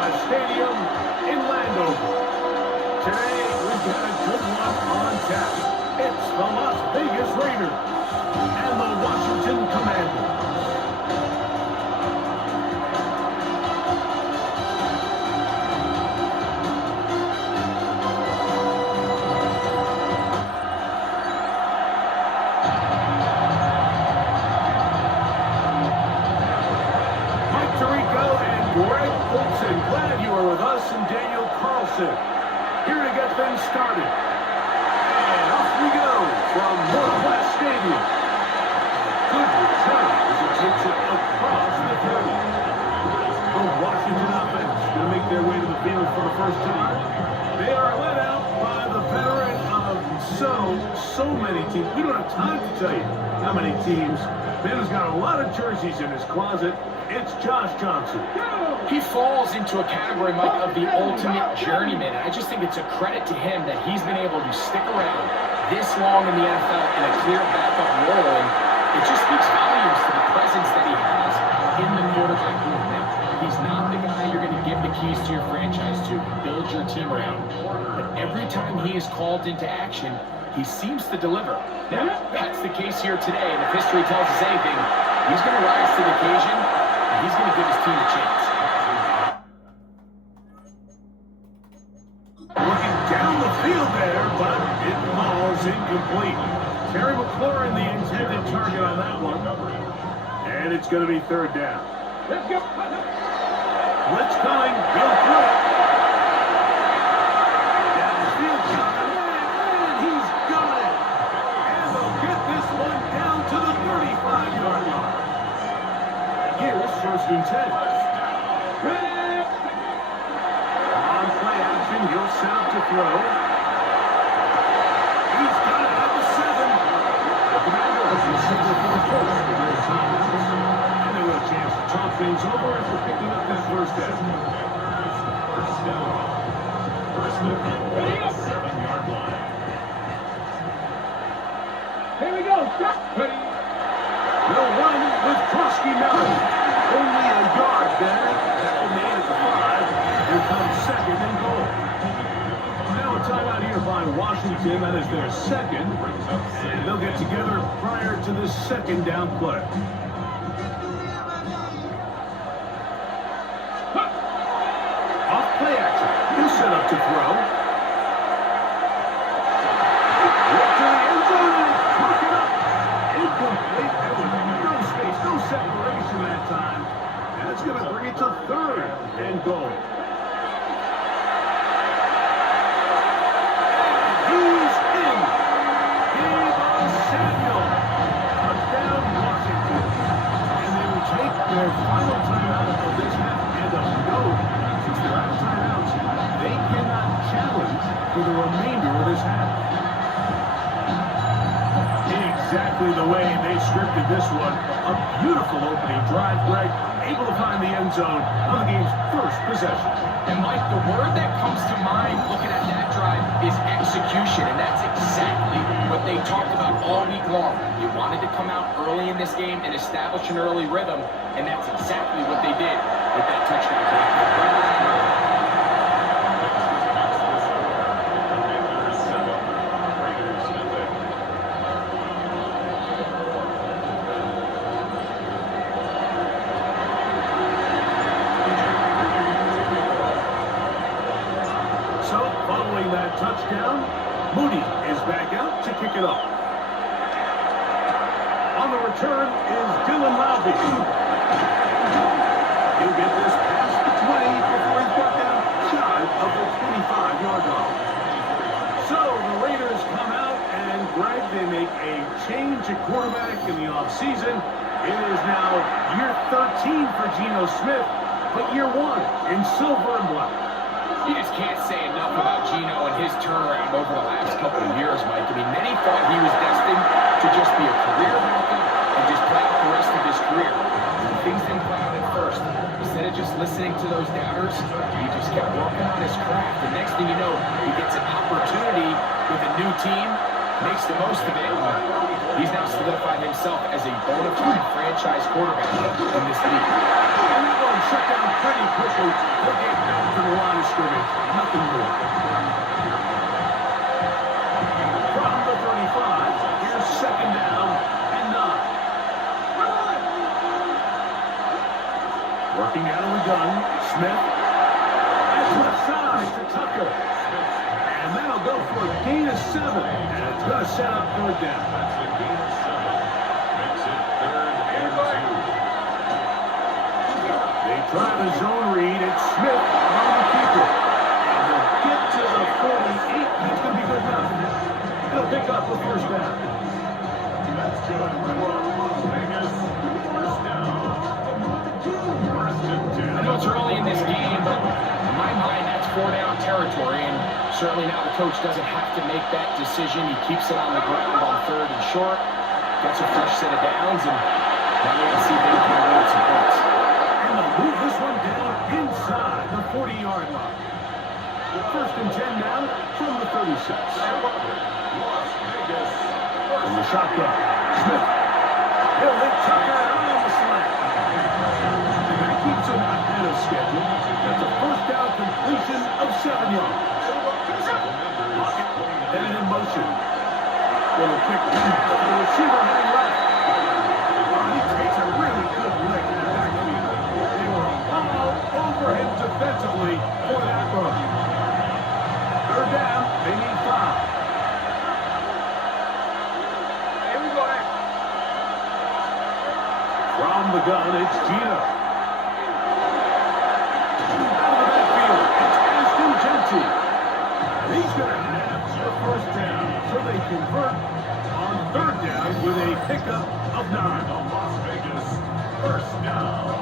Northwest Stadium in Landover. Today, we've got a good one on tap. It's the Las Vegas Raiders and the Washington Commanders. Glad you are with us, and Daniel Carlson here to get things started. And off we go from Northwest Stadium. Good return as it takes it across the 30. The Washington offense going to make their way to the field for the first time. They are led out by the veteran of so many teams. We don't have time to tell you how many teams. Man has got a lot of jerseys in his closet. It's Josh Johnson. He falls into a category, Mike, of the ultimate journeyman. I just think it's a credit to him that he's been able to stick around this long in the NFL in a clear backup role. And it just speaks volumes to the presence that he has in the quarterback room. Now, he's not the guy you're going to give the keys to your franchise to, build your team around. But every time he is called into action, he seems to deliver. Now, that's the case here today, and if history tells us anything, he's going to rise to the occasion, and he's going to give his team a chance. Looking down the field there, but it falls incomplete. Terry McLaurin, the intended target on that one. And it's going to be third down. Let's go. Blitz coming. He'll throw it. Downfield coming. And he's got it. And they'll get this one down to the 35-yard line. Here's first and 10. He'll set up to throw. He's got it at the 7. The Commanders receive it for the first for their timeouts. And they will a chance to talk things over after picking up that first down. First down. 7-yard line. Here we go. They'll run with Krusky Mountain. Only a yard there. That made it to 5. Here comes second and goal. Timeout here by Washington. That is their second. And they'll get together prior to this second down play. Off play action. He'll set up to throw. Look to the end zone and it's pocket up. Incomplete. There was no space, no separation that time. And it's going to bring it to third and goal. Their final timeout of this half, and of note, since they're out of timeouts, they cannot challenge for the remainder of this half. Exactly the way they scripted this one. A beautiful opening drive, Greg, able to find the end zone on the game's first possession. And Mike, the word that comes to mind looking at that drive is execution, and that's exactly what they talked about all week long. They wanted to come out early in this game and establish an early rhythm, and that's exactly what they did with that touchdown pass. Touchdown. Moody is back out to kick it off. On the return is Dylan Lowby. He'll get this past the 20 before he's brought down shy of the 25-yard line. So the Raiders come out, and Greg, they make a change at quarterback in the offseason. It is now year 13 for Geno Smith, but year 1 in silver and black. You just can't say enough about Geno and his turnaround over the last couple of years, Mike. I mean, many thought he was destined to just be a career backup and just play out the rest of his career. And things didn't play out at first. Instead of just listening to those doubters, he just kept working on his craft. The next thing you know, he gets an opportunity with a new team, makes the most of it. He's now solidified himself as a bona fide franchise quarterback in this league. And that one been shut down pretty quickly. They'll get back to the line of scrimmage. Nothing more. From the 35, here's second down and 9. Working out of the gun, Smith. That's left side to Tucker. And that'll go for a gain of 7. And it's going to set up third down. That's a gain of 7. Makes it 3rd and 2. They try the zone read. It's Smith on the keeper. And they'll get to the 48. That's going to be good enough. They'll pick up the first down. That's good for Las Vegas. First down. First and 10. I know it's early in this game, but in my mind, that's 4-down territory, and certainly now the coach doesn't have to make that decision. He keeps it on the ground on 3rd and short, gets a fresh set of downs, and now we're going to see if they can avoid some points. And they'll move this one down inside the 40-yard line. First and 10 now from the 36. Las Vegas. From the shotgun, Smith. He'll hit Tucker on the slant. And that keeps him ahead of schedule. That's a first down completion of 7 yards. Lockett headed in motion. Little quick lead to the receiver heading left. Oh, he takes a really good lick in the backfield. They were all over him defensively for that run. Third down, they need 5. From the gun, it's Gino. Out of the backfield, it's Ashton Genty. And he's going to have the first down. So they convert on third down with a pickup of 9. Las Vegas. First down.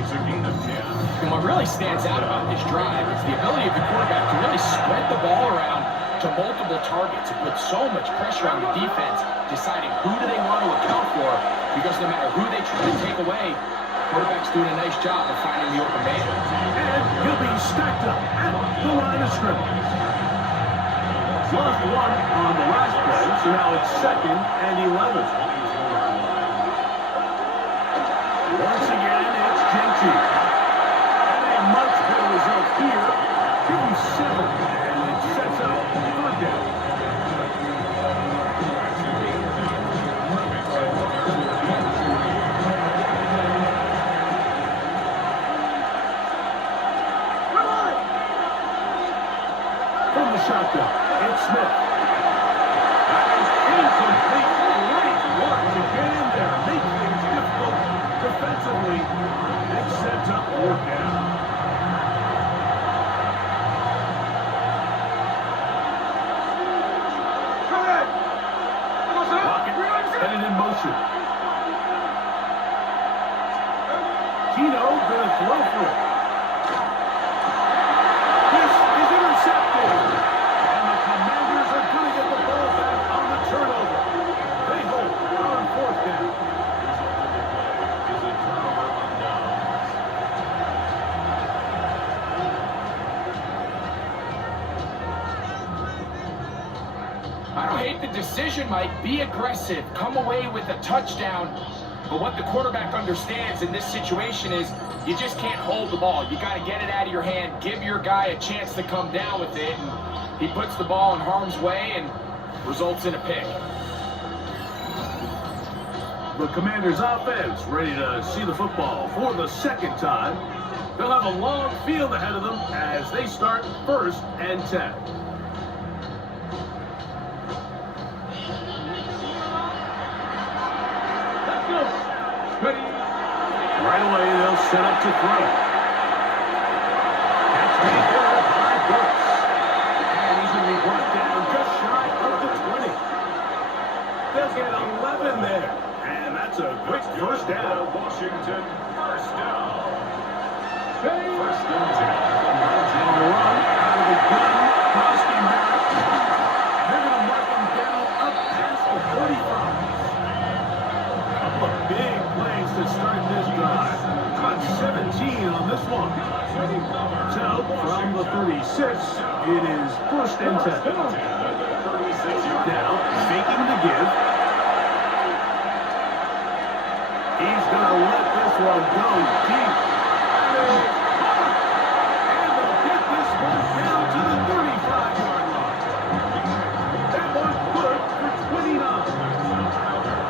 It's a gain of 10. And what really stands out about this drive is the ability of the quarterback to really spread the ball around to multiple targets. It puts so much pressure on the defense, deciding who do they want to account for, because no matter who they try to take away, quarterback's doing a nice job of finding the open man. And he'll be stacked up at the line of scrimmage. Lost 1 on the last play, so now it's 2nd and 11. Once again, it's Genty. And a much better result here. Give him 7, and it sets up third down. From the shotgun, it's Smith. That is incomplete. Great work to get in there, make things difficult defensively. It sets up fourth down. Lockett headed in motion. Gino gonna throw for it. This is intercepted. And the Commanders are going to get the ball back on the turnover. They hold on fourth down. Is a turnover on downs. I don't hate the decision, Mike. Be aggressive. Come away with a touchdown. But what the quarterback understands in this situation is you just can't hold the ball. You got to get it out of your hand. Give your guy a chance to come down with it. And he puts the ball in harm's way and results in a pick. The Commanders' offense ready to see the football for the second time. They'll have a long field ahead of them as they start 1st and 10. Right away, they'll set up to throw. That's made there by Brooks. And he's going to be brought down just shy of the 20. They'll get 11 there. And that's a quick first down. Washington. First down. First and 10. On the run, out of the gun, Krosky back. And they're going to mark him down up past the 35. Couple of big plays to start this drive. Got 17 on this one. So, from the 36, it is 1st and 10. Now, faking the give. He's going to let this This one goes deep. And it's caught. And they'll get this one down to the 35-yard line. That one good for 29.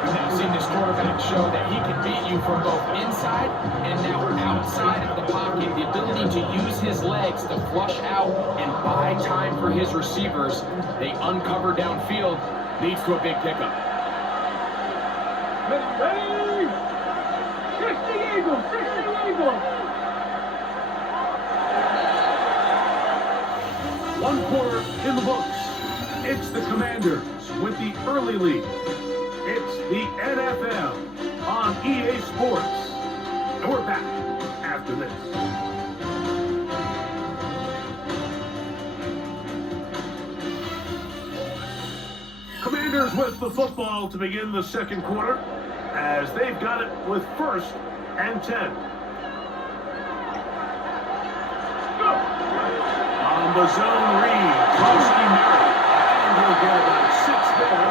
We've now seen this quarterback show that he can beat you from both inside and now outside of the pocket. The ability to use his legs to flush out and buy time for his receivers. They uncover downfield, leads to a big pickup. Ready? 60 Eagles, 60 Eagles. One quarter in the books. It's the Commanders with the early lead. It's the NFL on EA Sports. And we're back after this. Commanders with the football to begin the second quarter as they've got it with 1st and 10. On the zone read, Krosky Merritt. And he'll get about 6 there,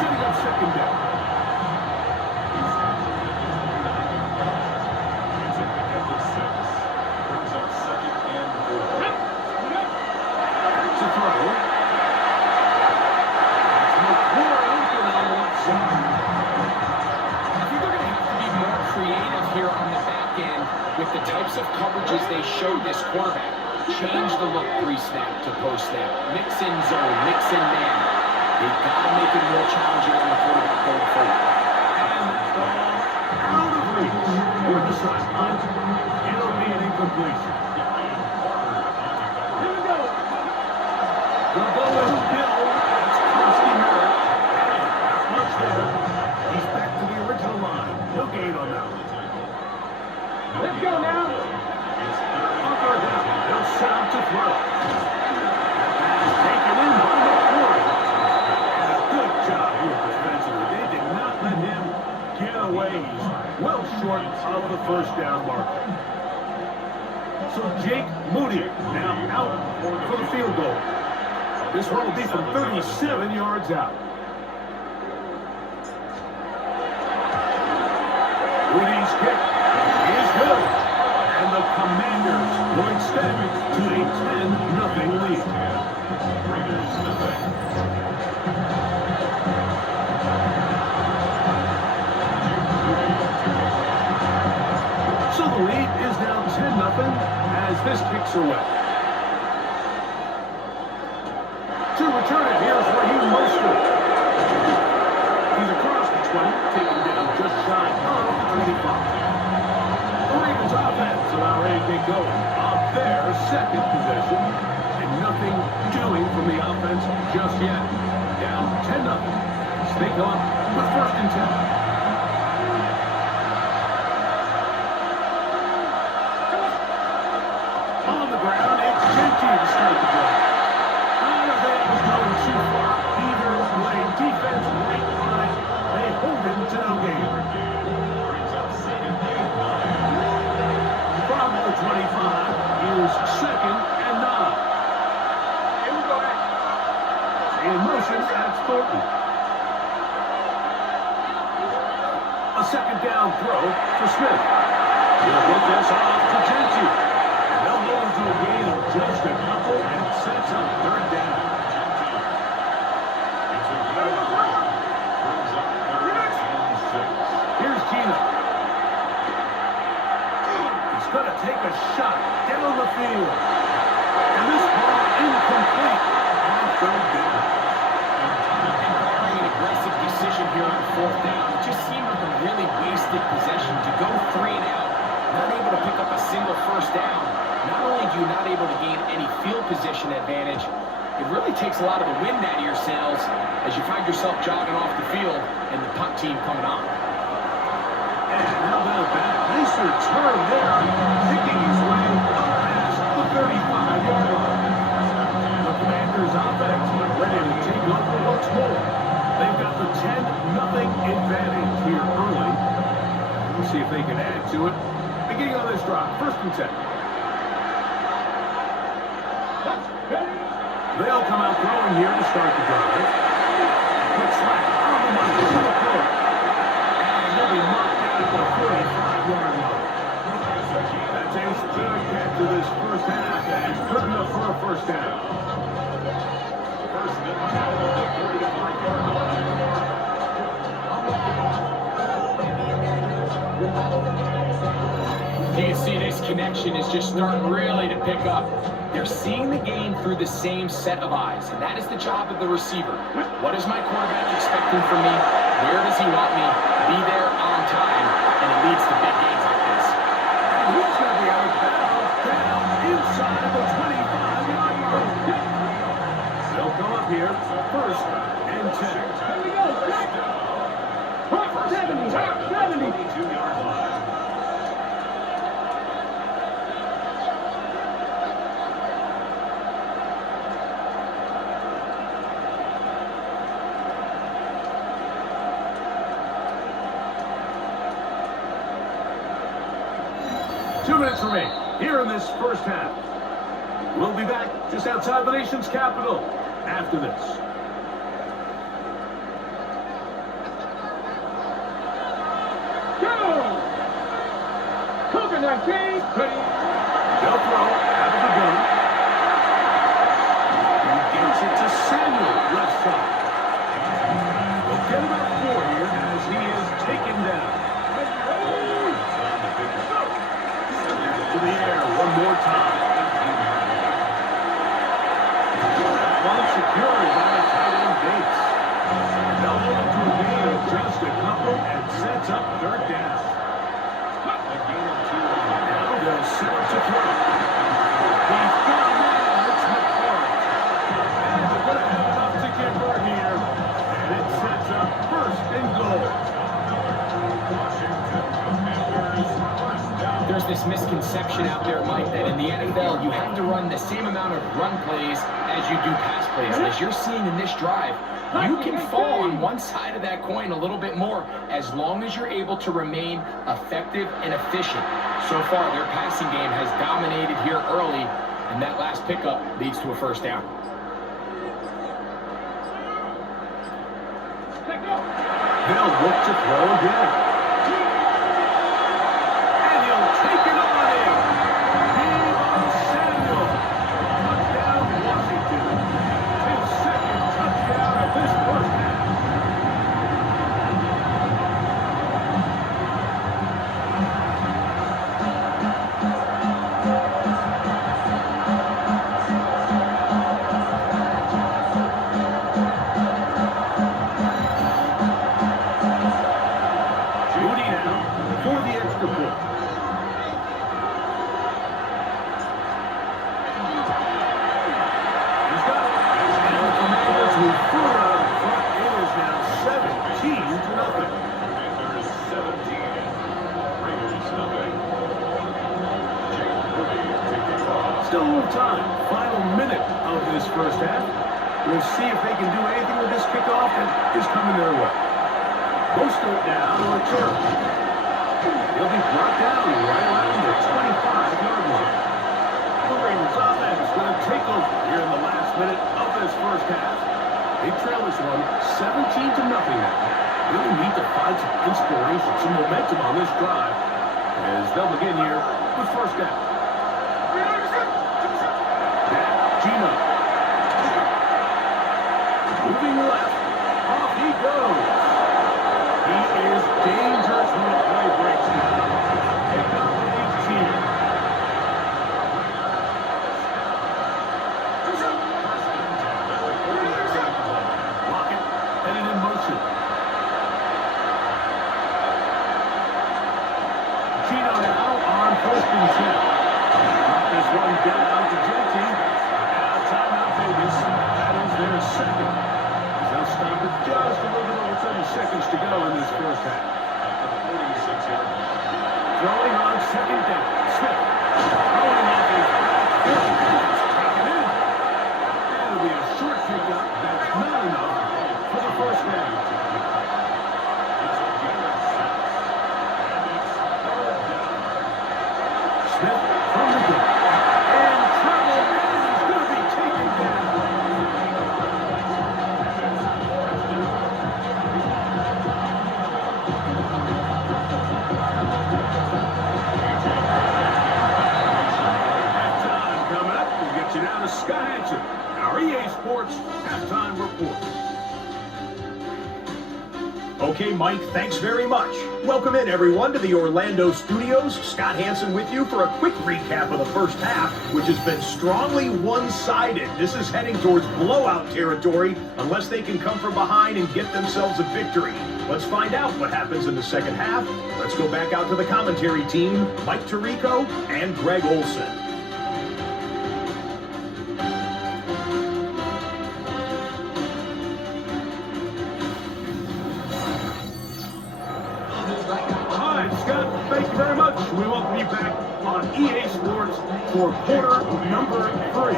setting up second down. It's a pickup of 6. Brings up 2nd and 4. It's a throw. It's McCoy open on the left side. I think they're going to have to be more creative here on the back end with the types of coverages they show this quarterback. Change the look pre-snap to post-snap. Mix in zone, mix in man. They've got to make it more challenging on the quarterback going forward. And the ball out of reach. For the sideline. It'll be an incompletion. Here we go. The ball is Bill. That's Krosky Merritt. And not much there. He's back to the original line. No gain on that one. Let's go now. Bunker down. They'll set up to throw. Pass taken in by McCoy. And a good job here defensively. They did not let him get away. He's well short of the first down marker. So Jake Moody now out for the field goal. This one will be from 37 yards out. Moody's kick is good. And the Commanders will extend to a 10-0 lead. Raiders nothing. So the lead is now 10-0 as this kicks away. To return it, here's Raheem Mostert. He's across the 20, taken down just shy of the 25. The Ravens offense about ready to get going on their second possession. And nothing doing from the offense just yet. Down 10-0. Stay on with 1st and 10. On the ground, it's Genty to start the drive. I don't think it was going too far either way. Defense right on it. They hold him to no gain. Brings up 2nd and 9. From the 25 is 2nd and 9. Here we go. In motion, that's Thornton. A 2nd down throw for Smith. He'll get this off to Genty. And they'll go into a gain of just a couple and it sets up 3rd down. It's a gain of 4. Brings up 3rd and 6. Here's Gino. He's going to take a shot down the field. And this ball incomplete on 3rd down. And barring an aggressive decision here on 4th down, it just seemed like a really wasted possession to go 3 and out, not able to pick up a single 1st down. Not only do you not able to gain any field position advantage, it really takes a lot of the wind out of your sails as you find yourself jogging off the field and the punt team coming on. And how about that? Nice return there, picking his way up past the 35-yard line. The Commanders' offense are ready to take over once more. They've got the 10-0 advantage here early. We'll see if they can add to it. Beginning on this drive, 1st and 10. They'll come out throwing here to start the drive. Quick slap on the money to the court. And he'll be knocked out at the 45-yard first down. First and 10 on the 35-yard line. You can see this connection is just starting really to pick up. They're seeing the game through the same set of eyes, and that is the job of the receiver. What is my quarterback expecting from me? Where does he want me? Be there on time, and it leads to big gains like this. And he's going to be out of bounds down inside the 25-yard line. They'll come up here, first and 10. Here we go. Hot 70, hot 70. 22-yard line. Remain here in this first half. We'll be back just outside the nation's capital after this. Go! Coconut King. They'll throw out of the gun. He gets it to Samuel, left side. We'll get about 4 here as he is taken down. To the air one more time. That one secured by a tight end base. And they'll hold it to a gain of just a couple and sets up third down. A gain of 2 on the Now they'll set up to throw. He's got a man. It's McCoy. And they're going to have enough to get her here. And it sets up first and goal. Washington Commanders first down. There's this misconception out there, Mike, that in the NFL, you have to run the same amount of run plays as you do pass plays. And as you're seeing in this drive, you can fall on one side of that coin a little bit more as long as you're able to remain effective and efficient. So far, their passing game has dominated here early, and that last pickup leads to a first down. They'll look to throw again. And he'll take it on in. Deebo Samuel. Touchdown, Washington. His second touchdown of this first half. Judy now for the extra point. He's got it. And the Commanders move further out in front. It is now 17-0. Commanders 17. Raiders nothing. Jake Ruby taking off. Still a little time. Final minute of this first half. We'll see if they can do anything with this kickoff that is coming their way. Mostert now to return. He'll be brought down right around the 25-yard line. The Raiders offense going to take over here in the last minute of this first half. They trail this one 17-0 now. Really need to find some inspiration, some momentum on this drive as they'll begin here with first down. Now, Gino. Moving left. Off he goes. He is dangerous when the play breaks down. Pick up the 18. Lockett headed in motion. Gino now on first and 10. This one down to JT. Now timeout Vegas. That is their second. They'll stop it just a little bit over 30 seconds to go in this first half. At the 46-yard line. Throwing on second down. Smith. Throwing off his back. It's taken in. It'll be a short pickup. That's not enough for the first down. It's a gain of 6. And it's third down. Smith from the gun. And trouble is going to be taken down. Okay, Mike, thanks very much. Welcome in, everyone, to the Orlando studios. Scott Hansen with you for a quick recap of the first half, which has been strongly one-sided. This is heading towards blowout territory unless they can come from behind and get themselves a victory. Let's find out what happens in the second half. Let's go back out to the commentary team, Mike Tirico and Greg Olson. Hi, Scott. Thank you very much. We welcome you back on EA Sports for quarter number 3.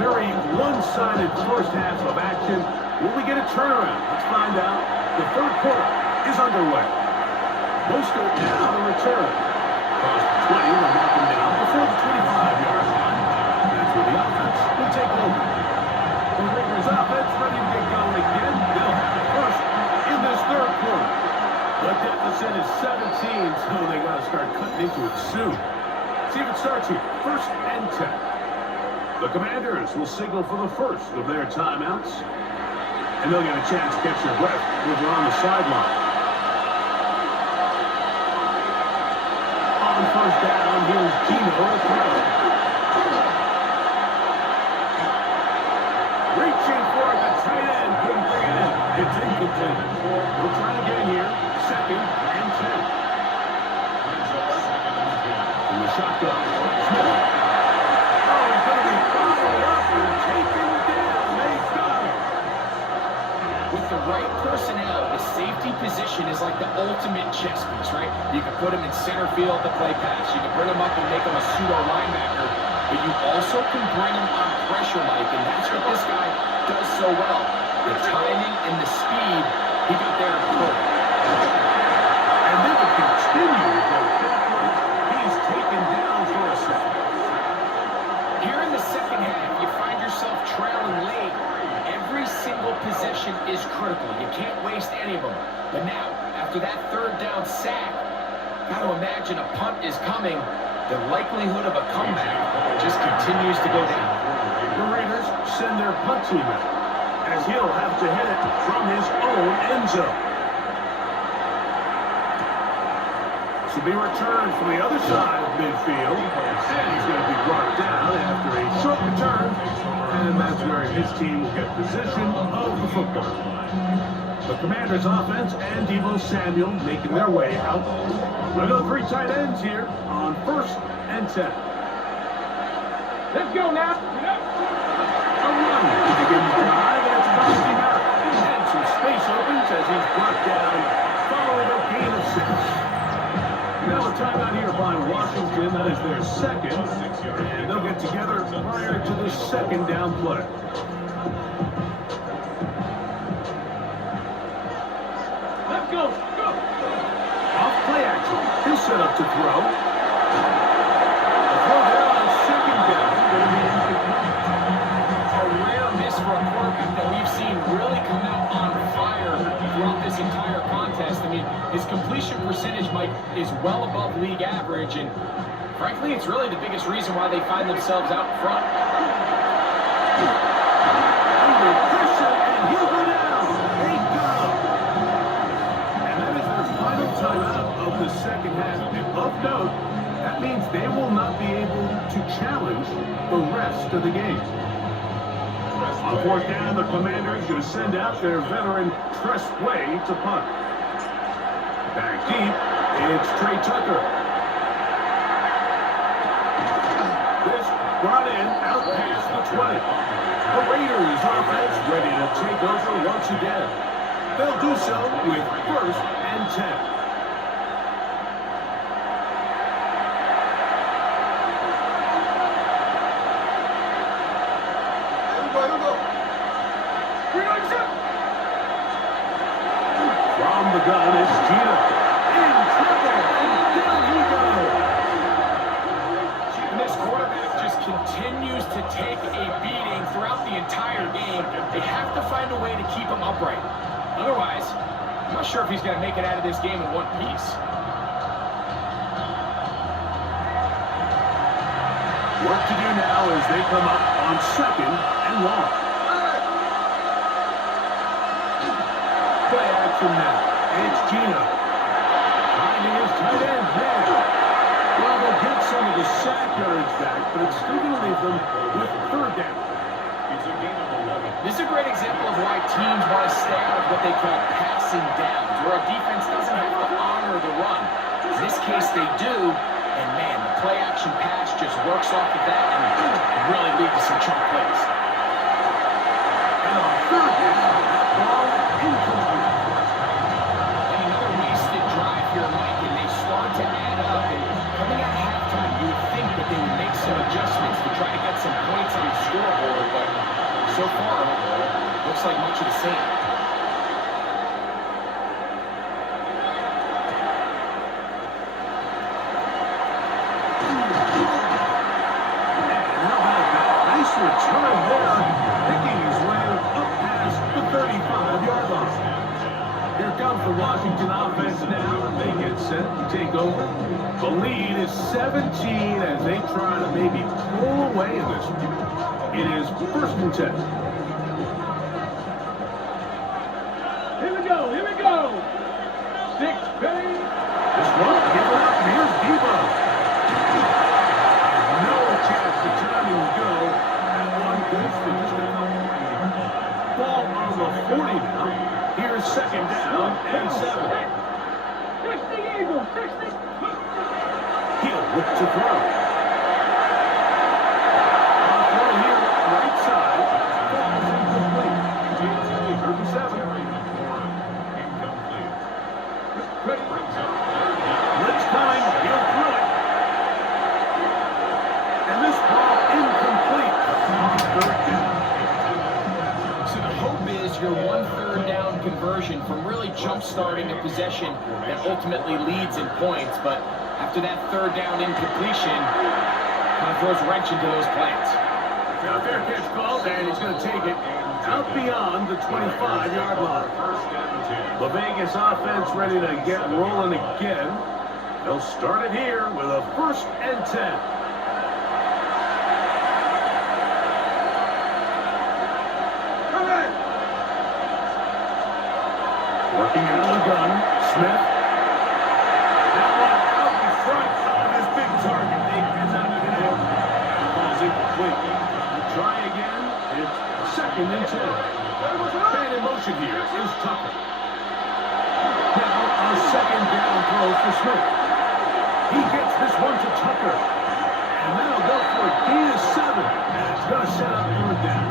Very one-sided first half of action. Will we get a turnaround? Let's find out. The third quarter is underway. Mostert now to return. Across the 20, we'll knock him down before the 25-yard line. That's where the offense will take over. The Raiders offense ready to get going again. They'll have it first in this third quarter. The deficit is 17, so they got to start cutting into it soon. See if it starts here. First and 10. The Commanders will signal for the first of their timeouts. And they'll get a chance to catch their breath over on the sideline. On first down, here's Gino to throw. Reaching for the tight end. Couldn't bring it in. It's incomplete. We'll try again here. Second and 10. From the shotgun. Smith. Oh, he's going to be followed up and taken down. They got him. With the right personnel, the safety position is like the ultimate chess piece, right? You can put him in center field to play pass. You can bring him up and make him a pseudo linebacker. But you also can bring him on pressure, Mike, and that's what this guy does so well. The timing and the speed, he got there perfect. And then to continue to go backwards, he's taken down for a second. Here in the second half, you find yourself trailing late. Every single possession is critical. You can't waste any of them. But now, after that third down sack, got to imagine a punt is coming. The likelihood of a comeback just continues to go down. The Raiders send their punt team out, as he'll have to hit it from his own end zone. This will be returned from the other side of midfield, and he's going to be brought down after a short return, and that's where his team will get possession of the football. The Commanders' offense and Deebo Samuel making their way out. We'll go 3 tight ends here on first and 10. Let's go now. A run to begin the drive, and it's cost him out. And some space opens as he's brought down following a gain of 6. Now a timeout here by Washington. That is their second. And they'll get together prior to the second down play. Let's go. Go. Off play action. He'll set up to throw. A throw there on second down. A rare miss for a quarterback that we've seen really come out on fire throughout this entire contest. I mean, his completion percentage, Mike, is well above league average, and frankly, it's really the biggest reason why they find themselves out front. Under pressure, and he'll go down. They go. And that is their final timeout of the second half. And of note, that means they will not be able to challenge the rest of the game. On fourth down, the Commanders going to send out their veteran Tress Way to punt. Back deep, it's Trey Tucker. This brought in out past the 20. The Raiders offense ready to take over once again. They'll do so with first and 10. From the gun, it's Gino. In trouble, and down he goes. And this quarterback just continues to take a beating throughout the entire game. They have to find a way to keep him upright. Otherwise, I'm not sure if he's going to make it out of this game in one piece. Work to do now as they come up on second and long. motion now. It's Gino. Finding his tight end there. Well, they'll get some of the sack yards back, but it's still going to leave them with third down. It's a gain of 11. This is a great example of why teams want to stay out of what they call passing downs, where a defense doesn't have to honor the run. In this case, they do, and man, the play-action pass just works off of that and can really lead to some chunk plays. And on third down, that ball incomplete. And another wasted drive here, Mike, and they start to add up. And coming out of halftime, you would think that they would make some adjustments to try to get some points on the scoreboard, but so far, looks like much of the same. Nice return there, picking his way up past the 35-yard line. Here comes the Washington offense now. They get set to take over. The lead is 17 as they try to maybe pull away in this one. It is 1st and 10. Here we go, here we go. 6, ready. This one, give it up. Here's Debo. No chance to turn and go. That one goes for just a couple. Ball on the 40 now. Here's 2nd down and 7. 60 Eagles, 60. He'll look to throw. On throw here, right side. Ball's incomplete. 37. Incomplete. Ready. Blitz coming. He'll throw it. And this ball incomplete. 3rd down. So the hope is your 1 3rd down conversion from really jump-starting a possession that ultimately leads in points, but after that 3rd down incompletion, kind of throws a wrench into those plans. Now fair catch called, and he's going to take it out beyond the 25-yard line. First and 10. The Vegas offense ready to get rolling again. They'll start it here with a 1st and 10. Working out of the gun, Smith. That one out in front of his big target. They cannot connect. And the ball's incomplete. Try again. It's 2nd and 10. Man in motion here is Tucker. Now a 2nd down throw for Smith. He gets this one to Tucker. And that'll go for a gain of 7. And it's going to set up 3rd down.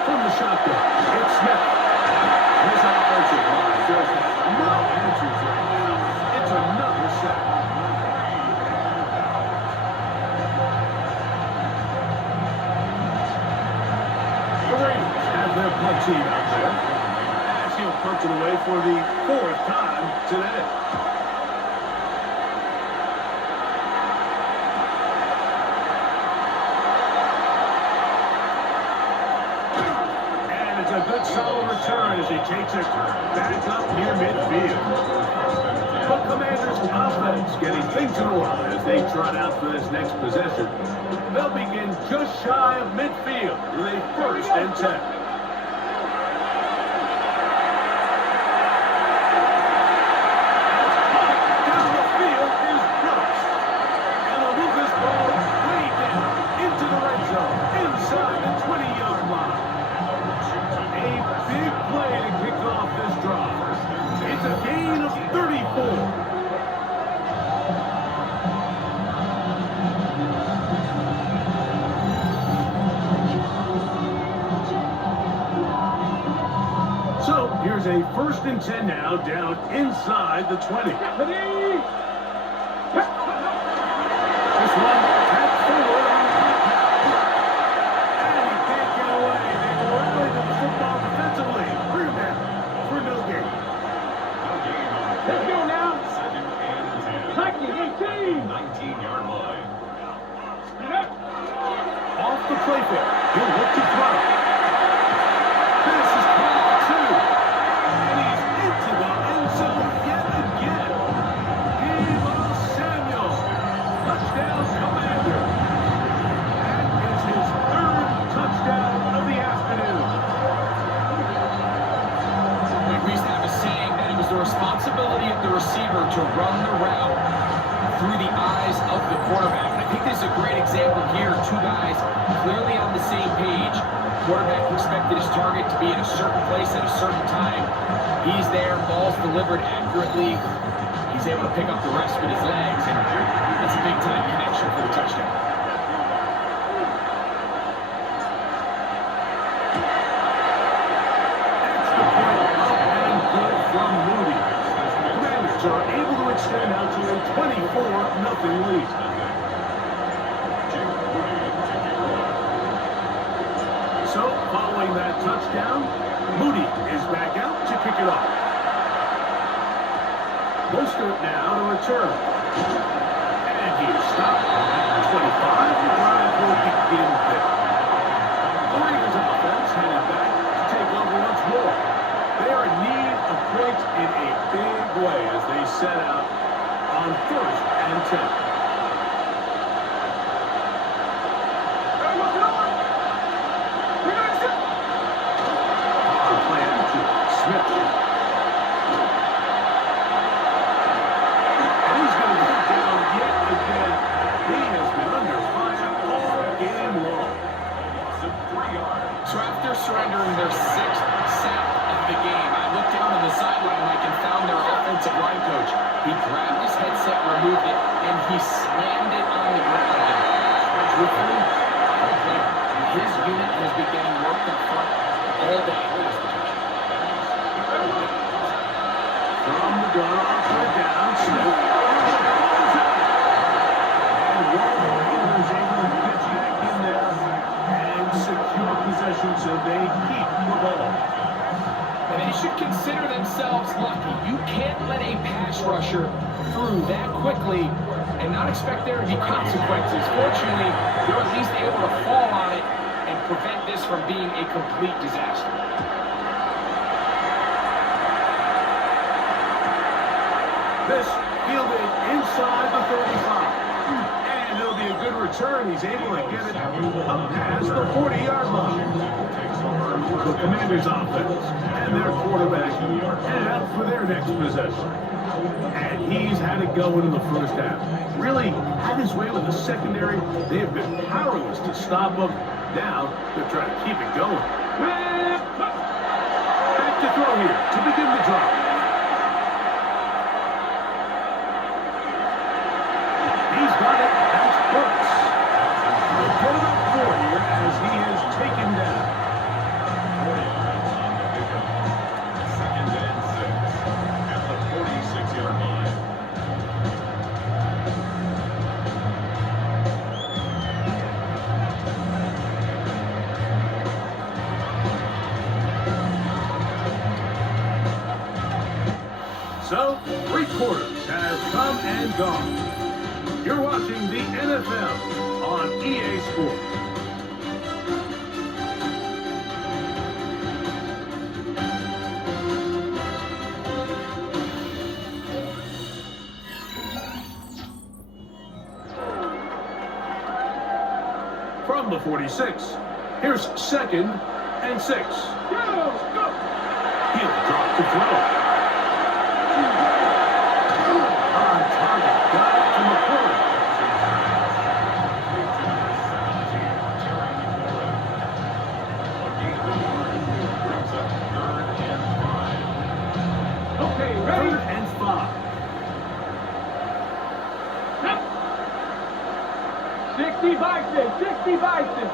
From the shotgun, it's Smith. His offensive line just has no answers right now. It's another sack. The Raiders have their punt team out there. As he'll punch it away for the 4th time today. And it's a good solid return as he takes it back up near midfield. But Commanders offense getting things in order as they trot out for this next possession. They'll begin just shy of midfield with a 1st and 10. Down the field is Brooks. And they'll move this ball way down into the red zone, inside the 20-yard line. A big play to kick off this drive. It's a gain of 34. So here's a 1st and 10 now, down inside the 20. Ready. This one tapped forward on the cut pass. And he can't get away. They rally to the football defensively. Bring him down for no gain. Let's go now. 2nd and 10. Second, 18. 19-yard line. Off the play fake. He'll look to throw. This is caught 2. And he's into the end zone yet again. to run the route through the eyes of the quarterback. And I think this is a great example here. Two guys clearly on the same page. Quarterback expected his target to be in a certain place at a certain time. He's there, ball's delivered accurately. He's able to pick up the rest with his legs, and that's a big-time connection for the touchdown. Extra point up and good from Moody. The Commanders are able to extend out to a 24-0 lead. So, following that touchdown, Moody is back out to kick it off. Mostert now to return. And he's stopped at 25. The drive will begin there. The Raiders offense headed back to take over once more. They are in need of points in a big way as they set out on 1st and 10. So after surrendering their 6th sack of the game, I looked down on the sideline like and found their offensive line coach. He grabbed his headset, removed it, and he slammed it on the ground. And truthfully, I don't blame him. His unit has been getting worked up front all day. From the gun, off third down, Smith. And one of the Raiders able to get back in there and secure possession so they keep the ball. And they should consider themselves lucky. You can't let a pass rusher through that quickly and not expect there to be consequences. Fortunately, they're at least able to fall on it and prevent this from being a complete disaster. This fielded inside the 35. And it'll be a good return. He's able to get it up past the 40-yard line. The Commanders' offense and their quarterback headed out for their next possession. And he's had it going in the first half. Really had his way with the secondary. They have been powerless to stop him. Now they're trying to keep it going. Back to throw here to begin the drive. He's got it. That's Burks. They'll get him up 4 here as he is taken down. 2nd and 6 at the 46-yard line. So, 3 quarters have come and gone. You're watching the NFL on EA Sports. From the 46, here's 2nd and 6. He'll drop to throw. On target, got it to McCoy. Okay, ready? 3rd and 5. 60 Bison, 60 Bison.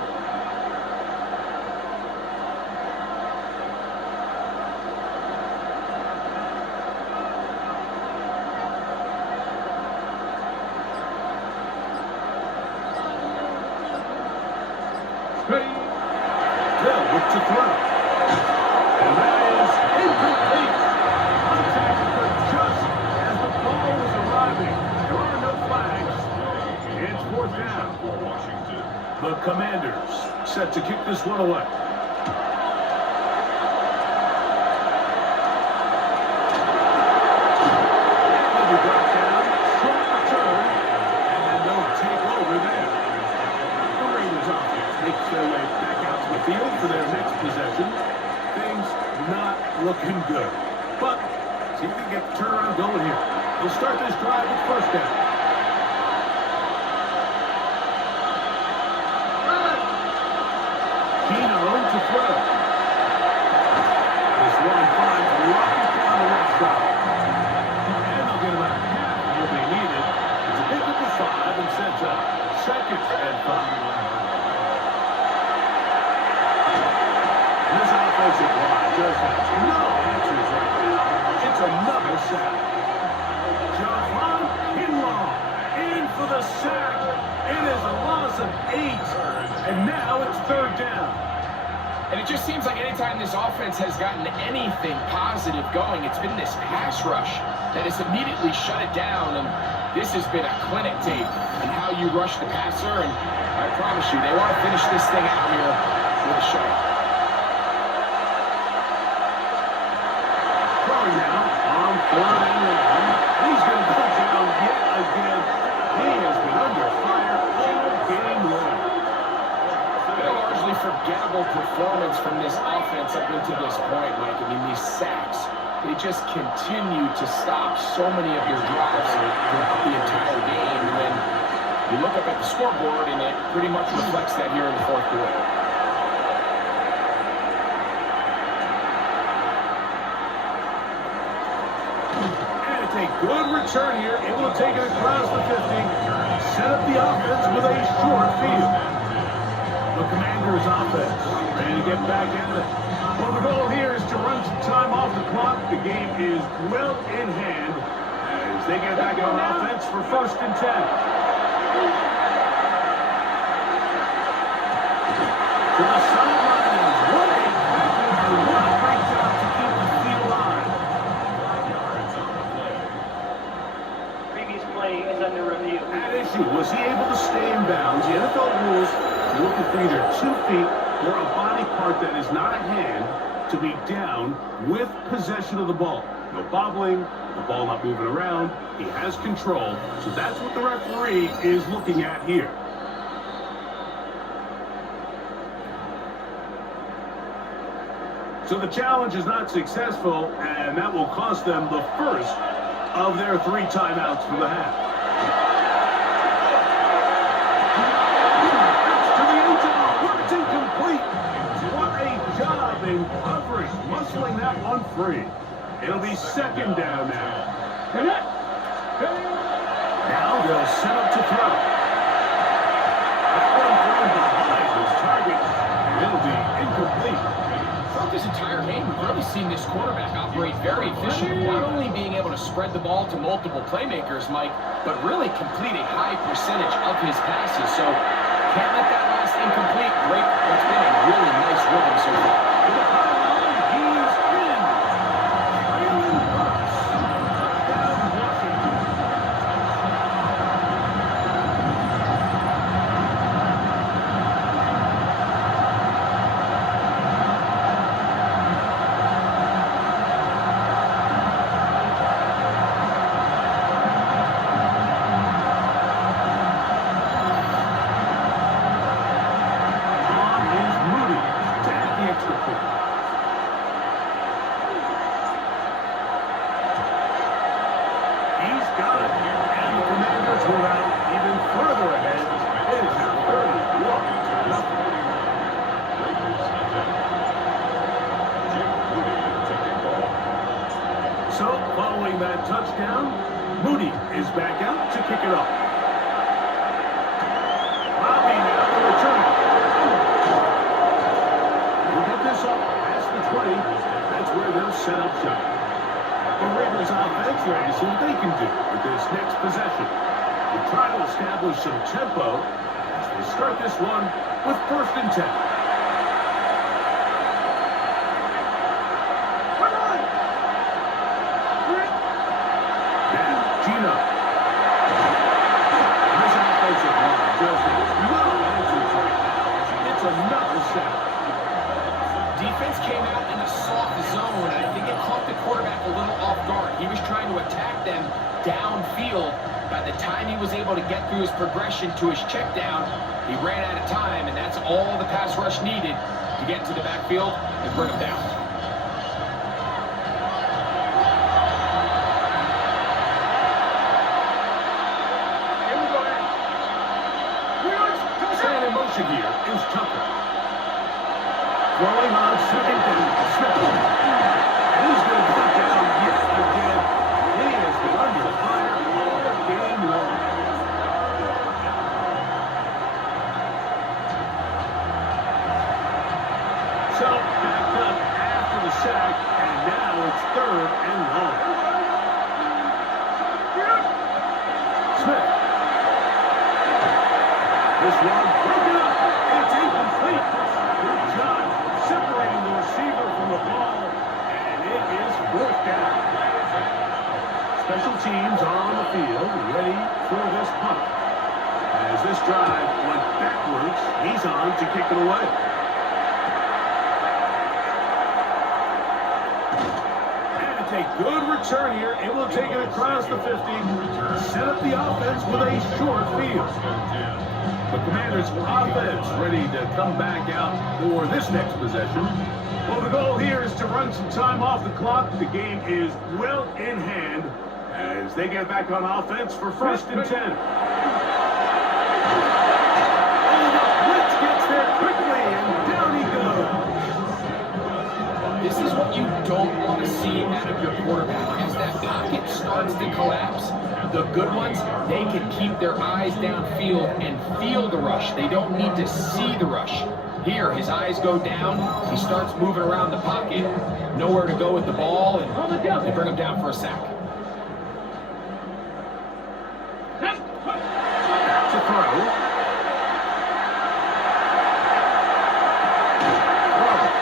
Ready? Hill with to throw. And that is incomplete. Contact occurred just as the ball was arriving. There are no flags. It's 4th down. For Washington. The Commanders set to kick this one away. And they'll be brought down. Short return. And they'll take over there. The Raiders offense makes their way back out to the field for their next possession. Things not looking good. But see if they can get the turnaround going here. They'll start this drive with first down. Keno to throw. This one finds rocket down the left side. And they'll get about half of what they needed. It's a pick up the 5 and sets up second and 5. This offensive line just has no answers right now. It's another sack. Javon Kinlaw in for the sack. It is a loss of 8. And now it's third down. And it just seems like anytime this offense has gotten anything positive going, it's been this pass rush that has immediately shut it down. And this has been a clinic tape in how you rush the passer. And I promise you, they want to finish this thing out here with a shot. Now on 3rd and 1. He's going to go down yet again. He has been under fire all game long. A largely forgettable performance from this offense up into this point, Mike. I mean, these sacks, they just continue to stop so many of your drives throughout the entire game. And then you look up at the scoreboard, and it pretty much reflects that here in the fourth quarter. A good return here, able to take it across the 50, set up the offense with a short field. The Commanders' offense ready to get back into it. Well, the goal here is to run some time off the clock. The game is well in hand as they get back on offense for 1st and 10. To the sidelines, what a tackle and what a great job to keep the field alive. Is under review. At issue, was he able to stay in bounds? The NFL rules are looking for either 2 feet or a body part that is not a hand to be down with possession of the ball. No bobbling, the ball not moving around. He has control, so that's what the referee is looking at here. So the challenge is not successful, and that will cost them the first of their 3 timeouts for the half. That's to the end zone. It's incomplete. What a job in coverage, muscling that one free. It'll be 2nd down now. Now they'll set up to throw. That one thrown behind his target, and it'll be incomplete. Throughout this entire game, we've really seen this quarterback operate very efficiently, not only being able to spread the ball to multiple playmakers, Mike, but really complete a high percentage of his passes. So can't let that last incomplete break what's been a really nice rhythm so far. To the pylon, he's in. Traylon Burks. Down Washington. Following that touchdown, Moody is back out to kick it off. Bobby now to return. We'll get this up past the 20. That's where they'll set up shop. The Raiders offense ready to see what they can do with this next possession. They try to establish some tempo as they start this one with 1st and 10. Defense came out in a soft zone, and I think it caught the quarterback a little off guard. He was trying to attack them downfield. By the time he was able to get through his progression to his check down, he ran out of time, and that's all the pass rush needed to get into the backfield and bring him down. Throwing on second down. Smith. And he's going to put down yet again. He has been under fire all game long. So, backed up after the sack, and now it's 3rd and long. Smith. This one broken up. It's incomplete. Good job separating the receiver from the ball, and it is 4th down. Special teams on the field, ready for this punt. As this drive went backwards, he's on to kick it away. And it's a good return here. It will take it across the 50. Set up the offense with a short field. The Commanders' offense ready to come back out for this next possession. Well, the goal here is to run some time off the clock. The game is well in hand as they get back on offense for 1st and 10. Oh, the blitz gets there quickly, and down he goes. This is what you don't want to see out of your quarterback. As that pocket starts to collapse, the good ones, they can keep their eyes downfield and feel the rush. They don't need to see the rush. Here, his eyes go down. He starts moving around the pocket. Nowhere to go with the ball, and they bring him down for a sack. Back to throw.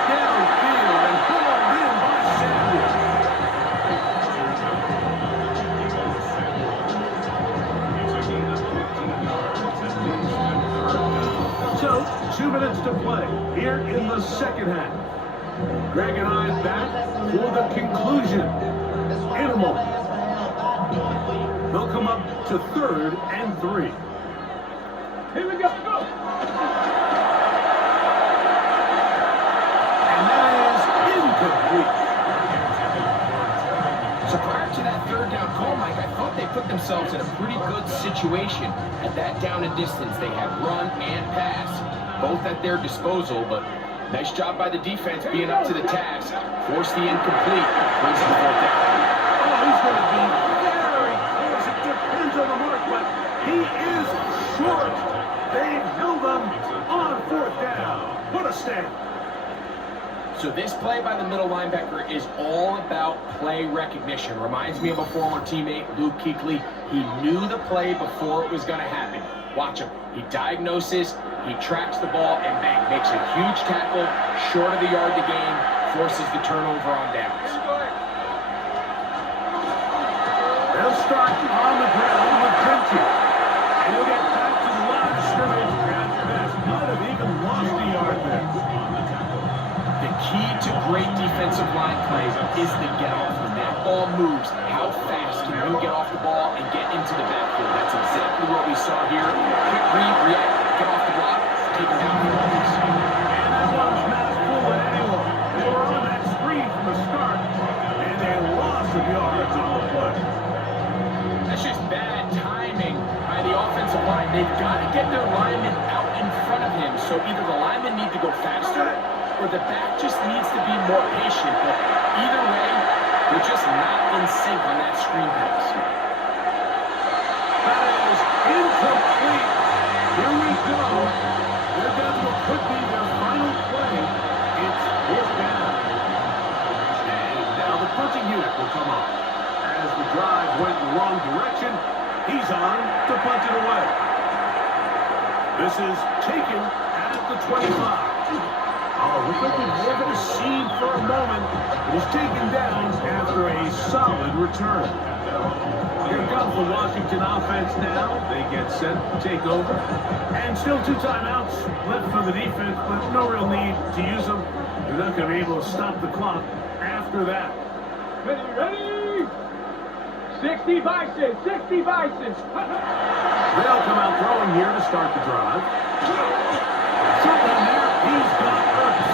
Downfield and hauled in by Sanders. So, 2 minutes to play here in the second half. Greg and I back for the conclusion in a moment. They'll come up to 3rd and 3. Here we go. And that is incomplete. So prior to that 3rd down call, Mike, I thought they put themselves in a pretty good situation. At that down and distance, they had run and pass, both at their disposal, but nice job by the defense being up to the task. Force the incomplete, brings them 4th down. Oh, he's going to be very close. It depends on the mark, but he is short. They've held him on 4th down. What a stand. So this play by the middle linebacker is all about play recognition. Reminds me of a former teammate, Luke Kuechly. He knew the play before it was going to happen. Watch him. He diagnoses, he tracks the ball, and bang, makes a huge tackle, short of the yard to gain, forces the turnover on downs. They'll start on the ground with Pinty. And he'll get back to the line of scrimmage after this. Might have even lost the yard there. The key to great defensive line play is the get off. When that ball moves, how fast can you get off the ball and get into the backfield? That's exactly what we saw here. Quick read, react, get off the block, take him down for the ball. And that one's not fooling anyone. They were on that screen from the start, and they lost some yards on the play. That's just bad timing by the offensive line. They've got to get their linemen out in front of him, so either the linemen need to go faster or the back just needs to be more patient. But either way, they're just not in sync on that screen pass. That is incomplete. Here we go. They're down to what could be their final play. It's 4th down. And now the punting unit will come on. As the drive went in the wrong direction, he's on to punt it away. This is taken at the 25. Oh, looks like more of a scene for a moment. It is taken down after a solid return. Here comes the Washington offense now. They get set to take over. And still 2 timeouts left for the defense, but no real need to use them. They're not going to be able to stop the clock after that. Ready? 60 Bison, 60 Bison. They'll come out throwing here to start the drive. Something there. He's got Ertz.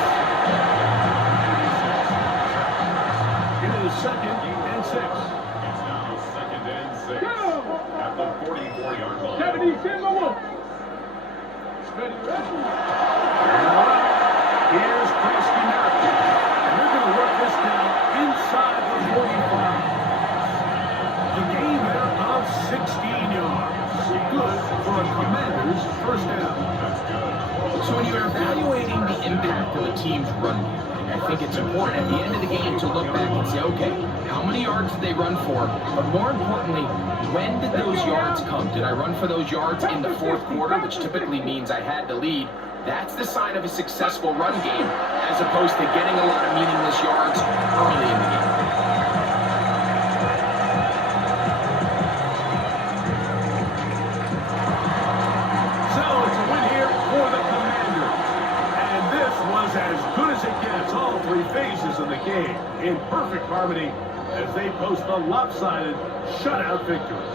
It is 2nd and 6. It's now 2nd and 6 at the 44-yard line. 70 Timberwolf. Ready? Here's Prescott. think it's important at the end of the game to look back and say, okay, how many yards did they run for? But more importantly, when did those yards come? Did I run for those yards in the fourth quarter, which typically means I had to lead? That's the sign of a successful run game, as opposed to getting a lot of meaningless yards early in the game. So it's a win here for the Commanders. And this was as good as it gets, all three phases of the game, in perfect harmony as they post a lopsided shutout victory.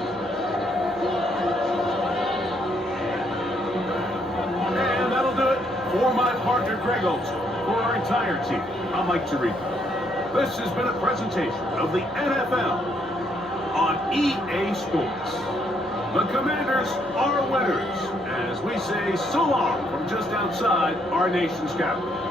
And that'll do it for my partner, Greg Olson. For our entire team, I'm Mike Tirico. This has been a presentation of the NFL on EA Sports. The Commanders are winners, as we say so long from just outside our nation's capital.